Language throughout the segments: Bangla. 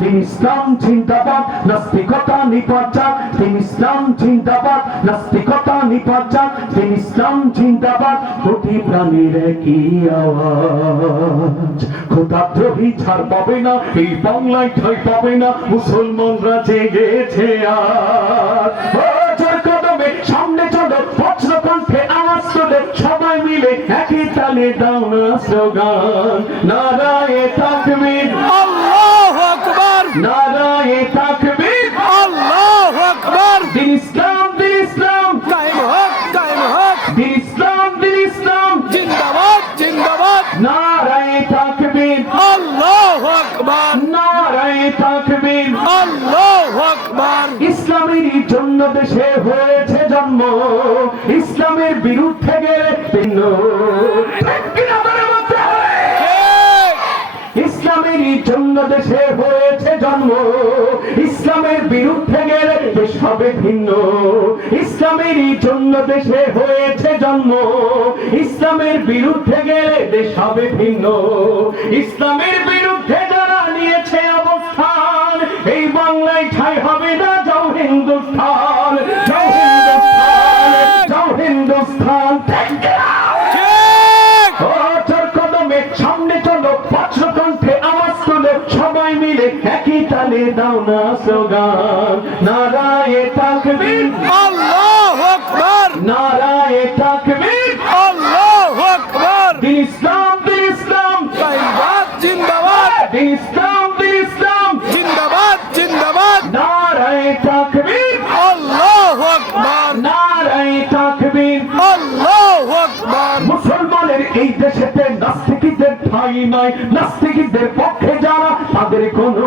দিন ইসলাম, জিন্দাবাদ, নাস্তিকতা নিপাচার দিন ইসলাম, জিন্দাবাদ, নাস্তিকতা নিপাচার দিন ইসলাম, জিন্দাবাদ কোটি প্রাণীর কি আওয়াজ। খোদাদ্রোহী ছাড় পাবে না, এই বাংলায় ঠাই পাবে না, মুসলমানরা জেগেছে আর সামনে চলো, বজ্র কণ্ঠে আওয়াজ তোলে, সবাই মিলে একই তালে দাও না স্লোগান। নারায়ে তাকবীর। নারায়ে তাকবীর। আল্লাহ আকবার। দিন ইসলাম দিন ইসলাম। কায়েম হক কায়েম হক। দিন ইসলাম দিন ইসলাম। জিন্দাবাদ জিন্দাবাদ। নারায়ে তাকবীর। আল্লাহ আকবার। নারায়ে তাকবীর। আল্লাহ আকবার। ইসলামের জন্য দেশে হয়েছে জন্ম। ইসলামের বিরুদ্ধে গেলে ভিন্ন। ইসলামের জন্য দেশে হয়েছে ইসলামের বিরুদ্ধে গেলে দেশ হবে ভিন্ন। ইসলামেরই জন্য দেশে হয়েছে জন্ম। ইসলামের বিরুদ্ধে গেলে দেশ হবে ভিন্ন। ইসলামের তালে দাও না স্লোগান। নারায়ে তাকবীর। আল্লাহ আকবার। নারায়ে তাকবীর। আল্লাহ আকবার। দিন ইসলাম দিন ইসলাম। জিন্দাবাদ জিন্দাবাদ। দিন ইসলাম দিন ইসলাম। জিন্দাবাদ জিন্দাবাদ। নারায়ে তাকবীর। আল্লাহ আকবার। নারায়ে তাকবীর। আল্লাহ আকবার। মুসলমানের এই দেশেতে নাস্তিকদের ঠাই নাই। নাস্তিকদের পক্ষে যারা তাদের কোনো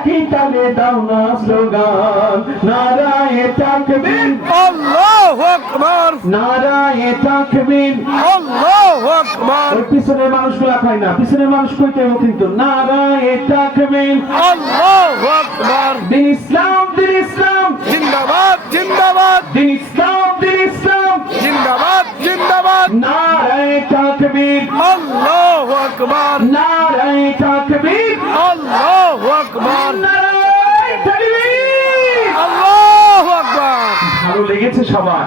একই তালে দাও না স্লোগান। নারায়ে তাকবীর। আল্লাহ আকবার। নারায়ে তাকবীর। আল্লাহ আকবার। ওই পিছনের মানুষগুলা খায় না। পিছনের মানুষ কইতে হবে কিন্তু নারায়ে তাকবীর। আল্লাহ আকবার। দিন ইসলাম দিন ইসলাম। জিন্দাবাদ জিন্দাবাদ। দিন ইসলাম দিন ইসলাম। জিন্দাবাদ জিন্দাবাদ। নারায়ে তাকবীর। আল্লাহ আকবার। নারায়ে তাকবীর আল্লাহ আকবার লেগেছে সবার